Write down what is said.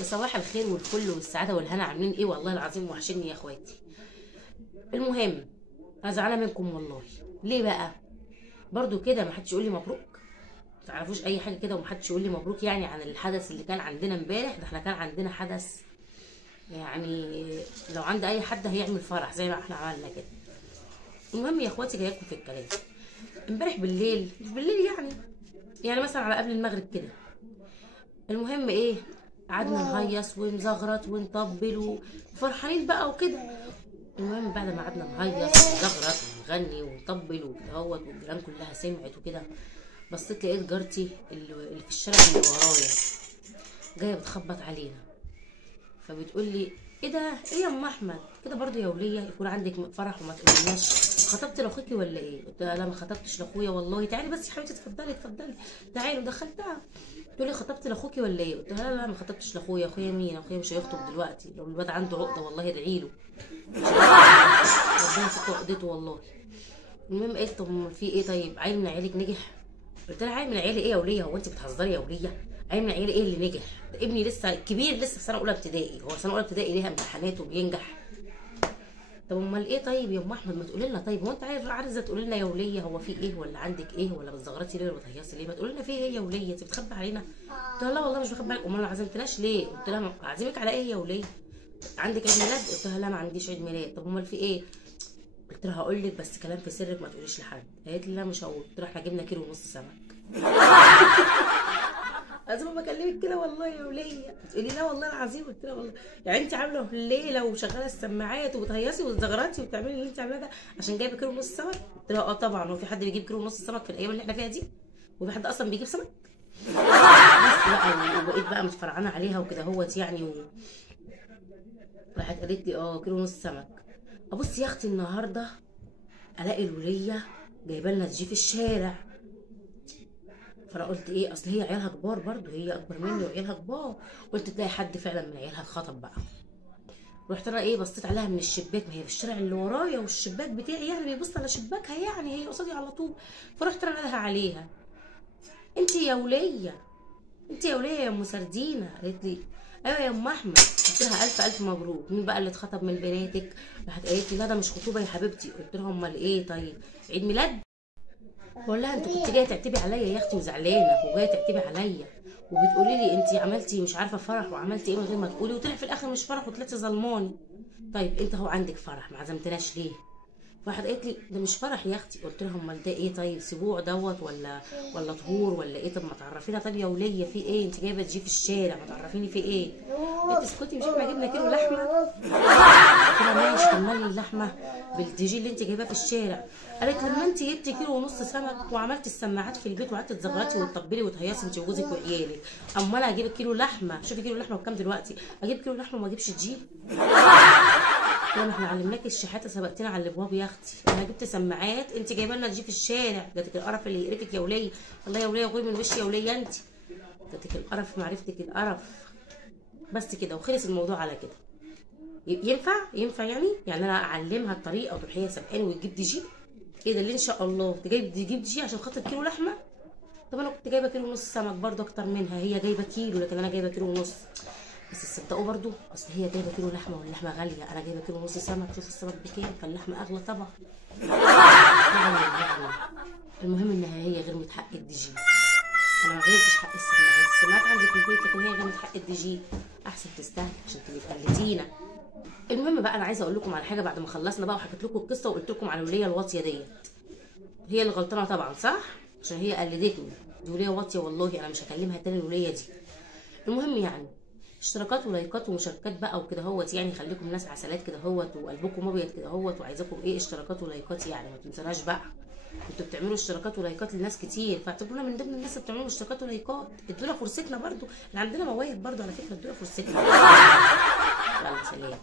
يا صباح الخير والفل والسعاده والهنا، عاملين ايه؟ والله العظيم وحشني يا اخواتي. المهم انا زعلانه منكم والله. ليه بقى؟ برضو كده ما حدش يقول لي مبروك؟ ما تعرفوش اي حاجه كده وما حدش يقول لي مبروك يعني عن الحدث اللي كان عندنا امبارح ده؟ احنا كان عندنا حدث يعني لو عند اي حد هيعمل فرح زي ما احنا عملنا كده. المهم يا اخواتي جايلكم في الكلام. امبارح بالليل، مش بالليل يعني مثلا على قبل المغرب كده. المهم ايه، قعدنا نهيص ونزغرط ونطبل وفرحانين بقى وكده. المهم بعد ما قعدنا نهيص ونزغرط ونغني ونطبل وكده اهوت والجيران كلها سمعت وكده، بصيت لقيت جارتي اللي في الشارع اللي ورايا جايه بتخبط علينا، فبتقول لي ايه ده؟ ايه يا ام احمد كده برضو يا وليه يكون عندك فرح وما تقولناش؟ خطبت لاخوكي ولا ايه؟ قلت لها لا ما خطبتش لاخويا والله. تعالي بس يا حبيبتي، اتفضلي اتفضلي تعالي. ودخلتها تقول لي خطبت لاخوكي ولا ايه؟ قلت لها لا ما خطبتش لاخويا. اخويا مين؟ اخويا مش هيخطب دلوقتي، لو الواد عنده عقده والله ادعي له، ربنا يفك عقدته والله. المهم قلت طب في ايه؟ طيب عيل من عيالك نجح؟ قلت لها عيل من عيالي ايه يا وليه؟ هو انت بتهزري يا وليه؟ عيل من عيالي ايه اللي نجح؟ ده ابني لسه كبير، لسه في سنه اولى ابتدائي. هو سنه اولى ابتدائي ليها امتحانات وبينجح؟ طب امال ايه؟ طيب يا ام احمد ما تقولي لنا، طيب هو انت عايزه تقولي لنا يا وليه هو في ايه ولا عندك ايه ولا بتزغرطي ليه ولا بتهيصي ليه؟ ما تقولي لنا في ايه يا وليه؟ انت بتخبي علينا؟ قلت لها لا والله مش بخبي عليك. امال ما عزمتناش ليه؟ قلت لها اعزمك على ايه يا وليه؟ عندك عيد ميلاد؟ قلت لها لا ما عنديش عيد ميلاد. طب امال في ايه؟ قلت لها هقول لك بس كلام في سرك ما تقوليش لحد. قالت لي لا مش هقول. قلت لها احنا جبنا كيلو ونص سمك. لازم بكلمك كده والله يا وليه. تقولي لا والله العظيم. قلت لها والله يعني انت عامله الليله وشغاله السماعات وبتهيصي وتزغرطي وبتعملي اللي انت عاملاه ده عشان جايبه كيلو ونص سمك؟ قلت لها اه طبعا، هو في حد بيجيب كيلو ونص سمك في الايام اللي احنا فيها دي؟ وفي حد اصلا بيجيب سمك؟ بس بقى وبقيت بقى متفرعنه عليها وكده اهوت يعني راحت قالت لي اه كيلو ونص سمك. ابص يا اختي النهارده الاقي الوليه جايبه لنا تجي في الشارع. فانا قلت ايه، اصل هي عيالها كبار برضو، هي اكبر مني وعيالها كبار، قلت تلاقي حد فعلا من عيالها اتخطب بقى. رحت انا ايه بصيت عليها من الشباك، ما هي في الشارع اللي ورايا والشباك بتاعي يعني بيبص على شباكها، يعني هي قصادي على طول. فرحت انا نادها عليها انت يا وليه، انت يا وليه يا ام سردينه. قالت لي ايوه يا ام احمد. قلت لها الف الف مبروك. مين بقى اللي اتخطب من بناتك؟ راحت قالت لي لا ده مش خطوبه يا حبيبتي. قلت لها امال ايه؟ طيب عيد ميلاد؟ بقول لها انت كنت جايه تعتبي عليا يا اختي وزعلانه وجايه تعتبي عليا وبتقولي لي انت عملتي مش عارفه فرح وعملتي ايه من غير ما تقولي، وطلع في الاخر مش فرح وطلعتي ظلماني. طيب انت هو عندك فرح ما عزمتناش ليه؟ واحد قالت لي ده مش فرح يا اختي. قلت لها امال ده ايه؟ طيب سبوع دوت ولا طهور ولا ايه؟ طب ما تعرفينا طب يا وليه في ايه؟ انت جايبه تجي في الشارع ما تعرفيني في ايه؟ قلت اسكتي مش احنا جبنا كيلو لحمه؟ قلت لها ماشي كملي اللحمه بالدي جي اللي انت جايباه في الشارع. قالت لما انت جبتي كيلو ونص سمك وعملتي السماعات في البيت وقعدتي تزغرطي وتطبلي وتهيصي انت وجوزك وعيالك، امال اجيب كيلو لحمه؟ شوفي كيلو لحمه بكام دلوقتي، اجيب كيلو لحمه وما اجيبش تجيب؟ ما احنا علمناكي الشحاته سبقتنا على الابواب يا اختي. انا جبت سماعات انت جايبه لنا تجي في الشارع، جاتك القرف اللي يقرفك يا وليه. والله يا وليه غوي من وشي يا وليه انت، جاتك القرف معرفتك القرف. بس كده وخلص الموضوع على كده. ينفع يعني انا اعلمها الطريقه وتروح هي سبقاني وتجيب دي جي؟ ايه ده اللي ان شاء الله تجيب دي جي عشان خاطر كيلو لحمه؟ طب انا كنت جايبه كيلو ونص سمك برضه اكتر منها، هي جايبه كيلو لكن انا جايبه كيلو ونص. بس تصدقوا برضه اصل هي جايبه كيلو لحمه واللحمه غاليه، انا جايبه كيلو ونص سمك، شوف السمك بكام فاللحمه اغلى طبعا. المهم انها هي غير حق الدي جي. انا ما غيرتش حق السماعات عندي في البيت، لكن هي غير حق الدي جي. احسن تستاهل عشان تبقي قلتينا. المهم بقى انا عايزه اقول لكم على حاجه بعد ما خلصنا بقى وحكيت لكم القصه وقلت لكم على الوليه الواطيه ديت. هي اللي غلطانه طبعا صح؟ عشان هي قلدتني. دي وليه واطيه والله، انا مش هكلمها تاني الوليه دي. المهم يعني اشتراكات ولايكات ومشاركات بقى وكده اهوت، يعني خليكم ناس عسلات كده اهوت وقلبكم ابيض كده اهوت، وعايزاكم ايه اشتراكات ولايكات يعني ما تنسوناش بقى. انتوا بتعملوا اشتراكات ولايكات لناس كتير، فاعتبرونا من ضمن الناس اللي بتعملوا اشتراكات ولايكات. ادونا فرصتنا برضو، اللي عندنا مواهب برضو على فكره ادونا فرصتنا. يلا سلام.